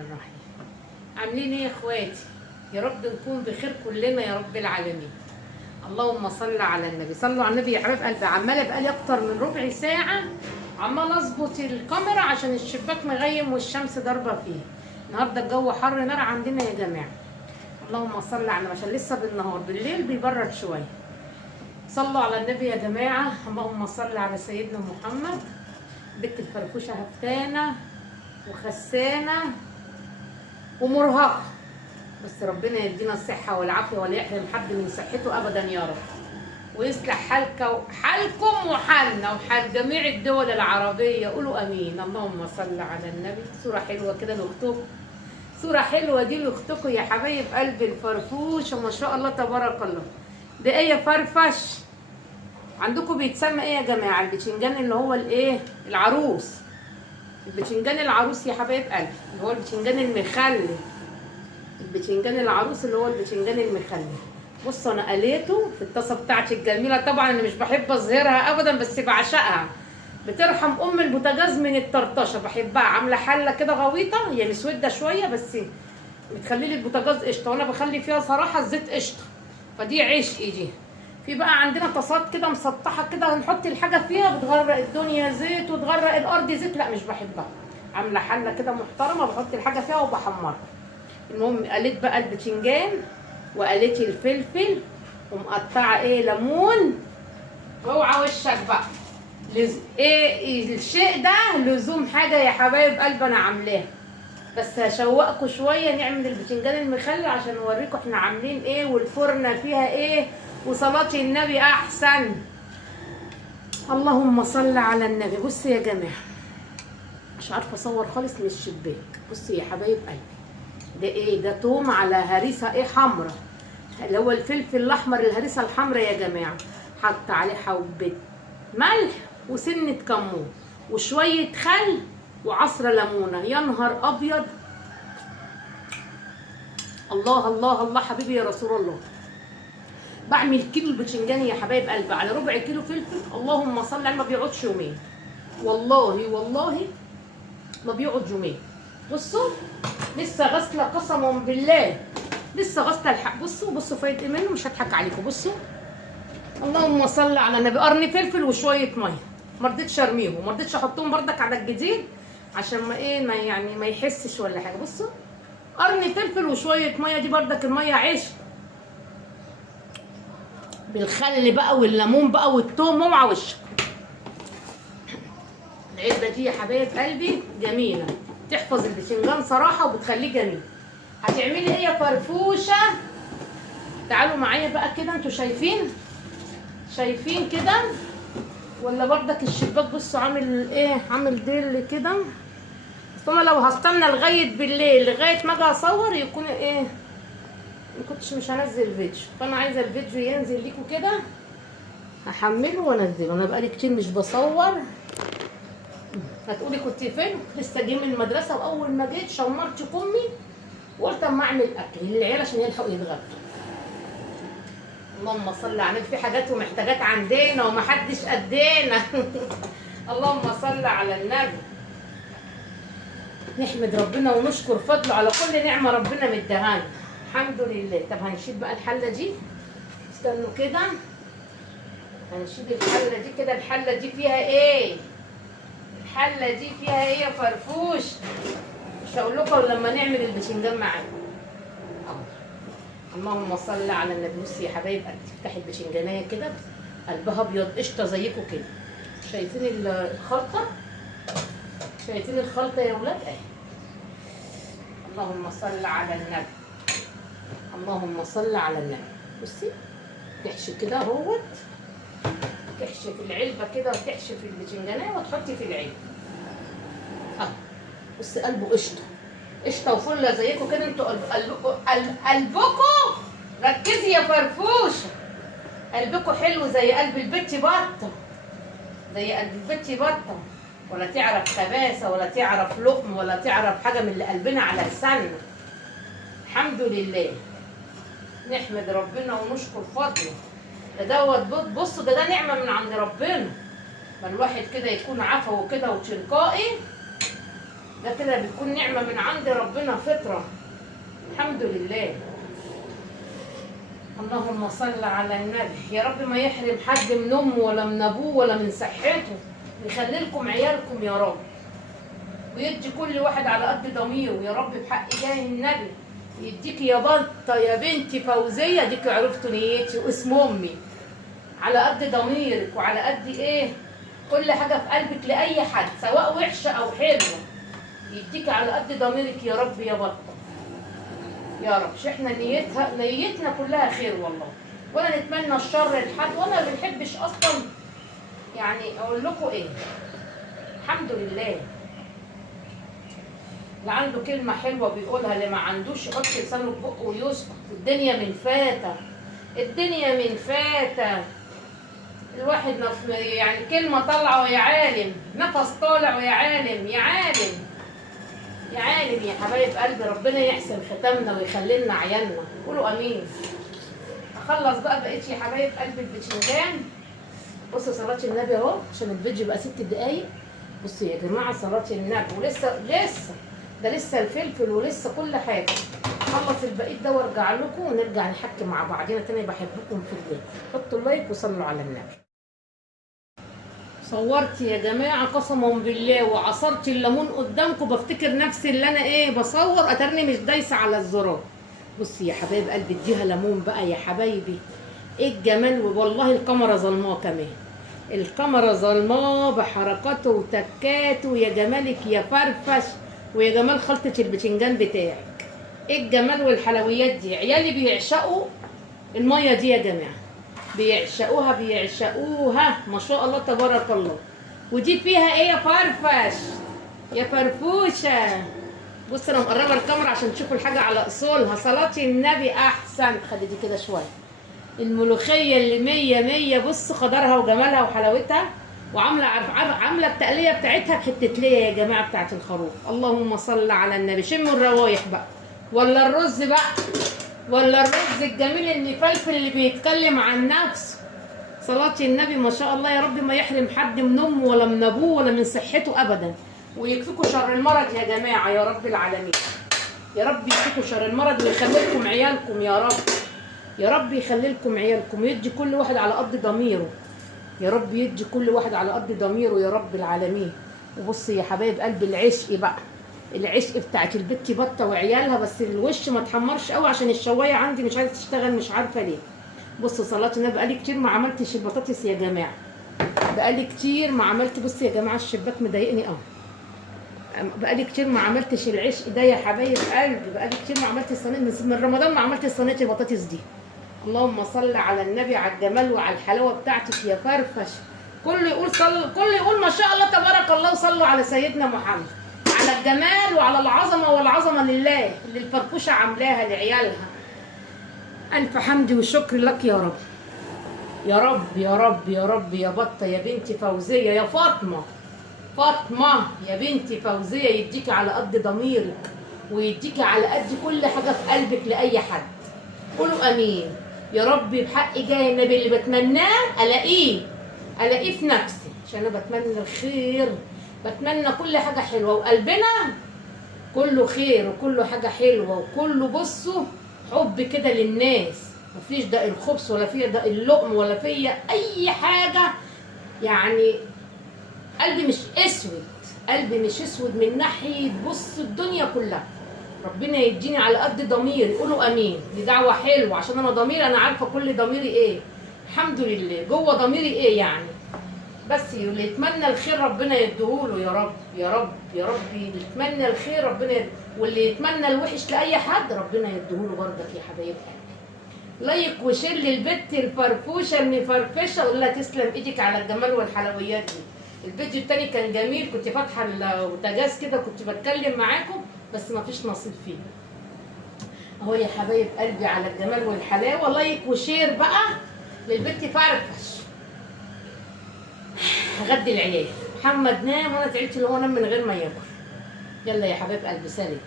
الرحيم. عاملين ايه يا اخواتي؟ يا رب نكون بخير كلنا يا رب العالمين. اللهم صل على النبي. صلوا على النبي يا حبايب قلبي. عماله بقالي اكتر من ربع ساعه عماله اظبط الكاميرا عشان الشباك مغيم والشمس ضاربه فيه. النهارده الجو حر نار عندنا يا جماعه. اللهم صل على النبي عشان لسه بالنهار، بالليل بيبرد شويه. صلوا على النبي يا جماعه. اللهم صل على سيدنا محمد. بنت الفرفوشه هفتانه وخسانه ومرهقه، بس ربنا يدينا الصحه والعافيه ولا يحرم حد من صحته ابدا يا رب، ويصلح حالكم وحالنا وحال جميع الدول العربيه. قولوا امين. اللهم صل على النبي. صوره حلوه كده لاختكم، صوره حلوه دي لاختكم يا حبايب قلبي الفرفوشه ما شاء الله تبارك الله. ده ايه يا فرفش؟ عندكم بيتسمى ايه يا جماعه؟ البتنجان اللي هو الايه، العروس. البتنجان العروس يا حبايب قلبي اللي هو البتنجان المخلل. البتنجان العروس اللي هو البتنجان المخلل. بصوا انا قليته في الطاسه بتاعتي الجميله. طبعا انا مش بحب اظهرها ابدا بس بعشقها. بترحم ام البوتاجاز من الطرطشه، بحبها. عامله حله كده غويطه، هي مسوده شويه بس بتخلي لي البوتاجاز قشطه، وانا بخلي فيها صراحه الزيت قشطه، فدي عشقي دي. في بقى عندنا طاسات كده مسطحه كده هنحط الحاجه فيها بتغرق الدنيا زيت وتغرق الارض زيت، لا مش بحبها. عامله حله كده محترمه بحط الحاجه فيها وبحمرها. المهم قليت بقى البتنجان وقليت الفلفل ومقطعه ايه ليمون. اوعى وشك بقى ايه الشيء ده لزوم حاجه يا حبايب قلبي انا عاملاها، بس هشوقكم شويه نعمل البتنجان المخلل عشان اوريكم احنا عاملين ايه والفرنه فيها ايه وصلاه النبي احسن. اللهم صل على النبي. بصوا يا جماعه مش عارفه اصور خالص من الشباك. بصوا يا حبايب قلبي ده ايه؟ ده توم على هريسه ايه حمراء، اللي هو الفلفل الاحمر الهريسه الحمراء يا جماعه. حط عليه حبه ملح وسنه كمون وشويه خل وعصره ليمونه. يا نهار ابيض. الله الله الله حبيبي يا رسول الله. بعمل كيلو البتنجان يا حبايب قلبي على ربع كيلو فلفل. اللهم صل على، ما بيقعدش يومين والله والله ما بيقعد يومين. بصوا لسه غاسله قسما بالله، لسه غاسله الحق. بصوا فايت ايه منه، مش هضحك عليكم. بصوا اللهم صل على النبي. قرن فلفل وشويه ميه، ما رضيتش ارميهم، ما رضيتش احطهم بردك على الجديد عشان ما ايه ما يعني ما يحسش ولا حاجه. بصوا قرن فلفل وشويه ميه، دي بردك الميه عيش بالخل بقى والليمون بقى والثوم. اوعى وشك. العلبه دي يا حبايب قلبي جميله، تحفظ البتنجان صراحه وبتخليه جميل. هتعملي ايه يا فرفوشه؟ تعالوا معايا بقى كده. انتوا شايفين كده ولا بردك الشباك؟ بصوا عامل ايه، عامل ديل كده. بس انا لو هستنى لغايه بالليل لغايه ما اجي اصور يكون ايه، ما كنتش مش هنزل فيديو، فانا عايزه الفيديو ينزل ليكم كده. هحمله وانزله. انا بقالي كتير مش بصور. هتقولي كنت فين؟ لسه جاي من المدرسه، واول ما جيت شمرت كمي وقلت اما اعمل اكل للعيال عشان يلحقوا يتغدوا. اللهم صل على النبي. في حاجات ومحتاجات عندنا ومحدش قدنا. اللهم صل على النبي. نحمد ربنا ونشكر فضله على كل نعمه ربنا مديهانا. الحمد لله. طب هنشيل بقى الحله دي، استنوا كده. هنشيل الحله دي كده. الحله دي فيها ايه؟ الحله دي فيها ايه يا فرفوش؟ مش هقول لكم لما نعمل البتنجان معانا. اللهم صل على النبي. بصي يا حبايب قلبي، تفتحي البتنجانيه كده قلبها ابيض قشطه زيكم كده. شايفين الخلطه؟ شايفين الخلطه يا ولاد اهي. اللهم صل على النبي. اللهم صل على النبي. بصي تحشي كده اهوت، تحشي في العلبه كده وتحشي في البتنجانيه وتحطي في العلبه اهو. بصي قلبه قشطه قشطه وفله زيكم كده. انتوا قلبكم ركزي يا فرفوشه، قلبكم حلو زي قلب البت بطه، زي قلب البت بطه. ولا تعرف خباثه ولا تعرف لقم ولا تعرف حاجه من اللي قلبنا على لساننا. الحمد لله. نحمد ربنا ونشكر فضله. دوت بصوا ده نعمه من عند ربنا. ما الواحد كده يكون عفوي كده وتلقائي ده كده بتكون نعمة من عند ربنا، فطرة. الحمد لله. اللهم صل على النبي. يا رب ما يحرم حد من امه ولا من ابوه ولا من صحته، ويخلي لكم عيالكم يا رب، ويدي كل واحد على قد ضميره يا رب بحق جاه النبي. يديك يا بطه يا بنتي فوزيه، ديك عرفتوا نيتي واسم امي، على قد ضميرك وعلى قد ايه كل حاجه في قلبك لاي حد، سواء وحشه او حلوه، يديك على قد ضميرك يا رب يا بطه يا رب. مش احنا نيتنا كلها خير والله، ولا نتمنى الشر لحد، ولا ما بنحبش اصلا. يعني اقول لكم ايه، الحمد لله. اللي عنده كلمه حلوه بيقولها، اللي ما عندوش يحط لسانه في بقه ويسكت. الدنيا من فاته، الدنيا من فاته. الواحد يعني كلمه طالعه ويا عالم، نفس طالع ويا عالم، يا عالم يا عالم يا حبايب قلبي. ربنا يحسن ختامنا ويخلي لنا عيالنا، قولوا امين. اخلص بقى بقيت يا حبايب قلبي البتنجان. بصوا صلاه النبي اهو، عشان الفيديو بقى 6 دقايق. بصوا يا جماعه صلاه النبي، ولسه ده لسه الفلفل ولسه كل حاجه. اخلص البقيت ده وارجع لكم ونرجع نحكي مع بعضينا تاني. بحبكم في الله. حطوا لايك وصلوا على النبي. صورت يا جماعه قسما بالله وعصرت الليمون قدامكم، بفتكر نفسي اللي انا ايه بصور، اترني مش دايسه على الزرار. بصي يا حبايب قلبي، اديها ليمون بقى يا حبايبي. ايه الجمال. والله الكاميرا ظلماه كمان، الكاميرا ظلماه بحركاته وتكاته. يا جمالك يا فرفش، ويا جمال خلطه البتنجان بتاعك. ايه الجمال والحلويات دي. عيالي بيعشقوا الميه دي يا جماعه، بيعشقوها ما شاء الله تبارك الله. ودي فيها ايه يا فرفش يا فرفوشه. بص انا مقربه الكاميرا عشان تشوفوا الحاجه على اصولها. صلاه النبي احسن. خلي دي كده شويه. الملوخيه اللي 100 بص خضرها وجمالها وحلاوتها، وعامله عامله التقليه بتاعتها بحته ليه يا جماعه بتاعت الخروف. اللهم صل على النبي. شموا الروايح بقى، ولا الرز بقى، ولا الرز الجميل المفلفل اللي بيتكلم عن نفسه. صلاة النبي ما شاء الله. يا رب ما يحرم حد من امه ولا من ابوه ولا من صحته ابدا، ويكفيكوا شر المرض يا جماعه يا رب العالمين. يا رب يكفيكوا شر المرض ويخلي لكم عيالكم يا رب. يا رب يخلي لكم عيالكم ويدي كل واحد على قد ضميره. يا رب يدي كل واحد على قد ضميره يا رب العالمين. وبصي يا حبايب قلبي العشق بقى، العشق بتاعت البت بطه وعيالها. بس الوش ما تحمرش قوي عشان الشوايه عندي مش عايزه تشتغل، مش عارفه ليه. بصوا صلاه النبي، بقالي كتير ما عملتش البطاطس يا جماعه، بقالي كتير ما عملت. بصي يا جماعه الشباك مضايقني قوي. بقالي كتير ما عملتش العشق ده يا حبايب قلبي، بقالي كتير ما عملتش صينيه من رمضان، ما عملتش صينيه البطاطس دي. اللهم صل على النبي، على الجمال وعلى الحلاوه بتاعتك يا فرفش. كله يقول كله يقول ما شاء الله تبارك الله، وصلوا على سيدنا محمد، على الجمال وعلى العظمه، والعظمه لله اللي الفرفوشه عاملاها لعيالها. الف حمد وشكر لك يا رب يا رب يا رب يا رب. يا بطه يا بنتي فوزيه، يا فاطمه يا بنتي فوزيه، يديكي على قد ضميرك ويديكي على قد كل حاجه في قلبك لاي حد. قولوا امين يا رب بحق جاه النبي. اللي بتمناه الاقيه في نفسي، عشان انا بتمنى الخير، بتمنى كل حاجه حلوه، وقلبنا كله خير وكله حاجه حلوه، وكله بصوا حب كده للناس. مفيش داء الخبز ولا فيا داء اللقم ولا فيا اي حاجه. يعني قلبي مش اسود من ناحيه بص الدنيا كلها. ربنا يديني على قد ضميري. قولوا امين. دي دعوه حلوه عشان انا ضميري، انا عارفه كل ضميري ايه. الحمد لله جوه ضميري ايه يعني. بس اللي يتمنى الخير ربنا يديهوله يا رب يا رب يا رب. اللي يتمنى الخير ربنا واللي يتمنى الوحش لاي حد ربنا يديهوله برضك يا حبايب قلبي. لايك وشير للبت الفرفوشه المفرفشه، اقول لها تسلم ايدك على الجمال والحلويات دي. الفيديو التاني كان جميل، كنت فاتحه البوتاجاز كده كنت بتكلم معاكم، بس ما فيش نصيب فيه. اهو يا حبايب قلبي على الجمال والحلاوه. لايك وشير بقى للبت فرفش. هغدي العيال. محمد نام وانا تعبت اللي هو نام من غير ما ياكل. يلا يا حبايب قلبي سلام.